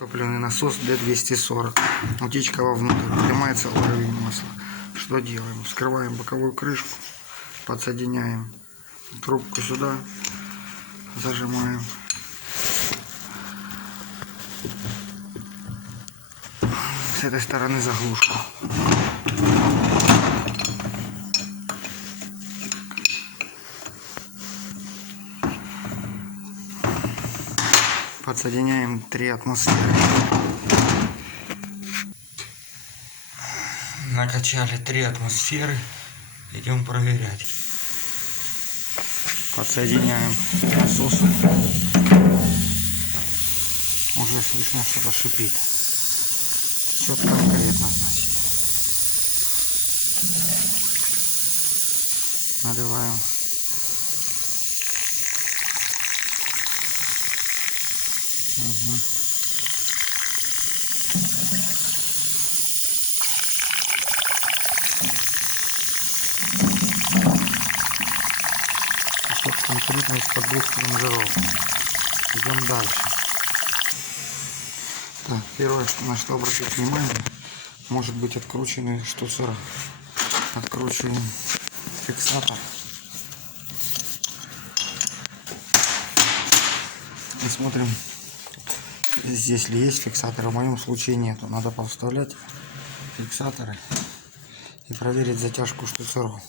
Топливный насос D240. Утечка вовнутрь. Поднимается уровень масла. Что делаем? Вскрываем боковую крышку. Подсоединяем трубку сюда. Зажимаем. С этой стороны заглушку. Подсоединяем 3 атмосферы. Накачали 3 атмосферы. Идем проверять. Подсоединяем к насосу. Уже слышно, что-то шипит. Течет конкретно, значит. Наливаем. Угу. Течет конкретно из-под 2 плунжеров. Идем дальше. Так, первое, на что обратить внимание, может быть открученный штуцер. Откручиваем фиксатор. И смотрим, здесь ли есть фиксатор. В моем случае нету. Надо повставлять фиксаторы и проверить затяжку штуцеров.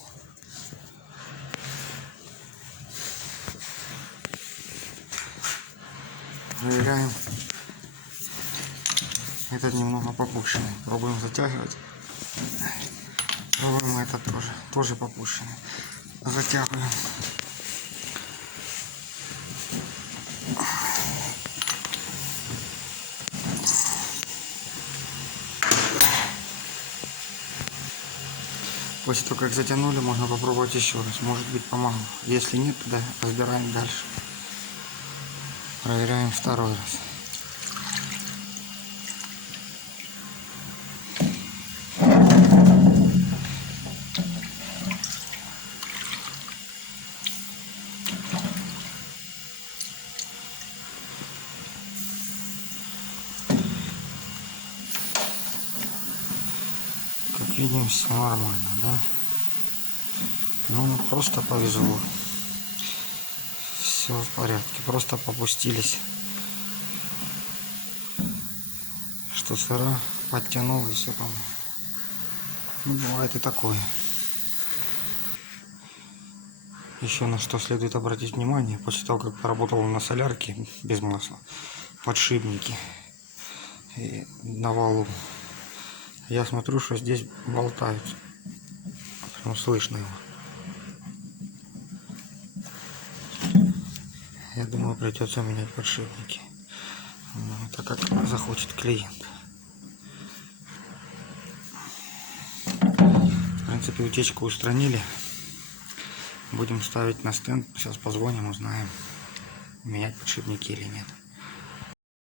Проверяем. Этот немного попущенный. Пробуем затягивать. Пробуем этот тоже попущенный. Затягиваем. После того, как затянули, можно попробовать еще раз. Может быть, помогло. Если нет, тогда разбираем дальше. Проверяем второй раз. Как видим, все нормально, да? Ну, просто повезло. Все в порядке. Просто попустились. Штуцера подтянул и все помогло. Ну, бывает и такое. Еще на что следует обратить внимание, после того, как поработал на солярке без масла, подшипники и на валу, я смотрю, что здесь болтаются. Прям слышно его. Я думаю, придется менять подшипники. Так как захочет клиент. В принципе, утечку устранили. Будем ставить на стенд. Сейчас позвоним, узнаем, менять подшипники или нет.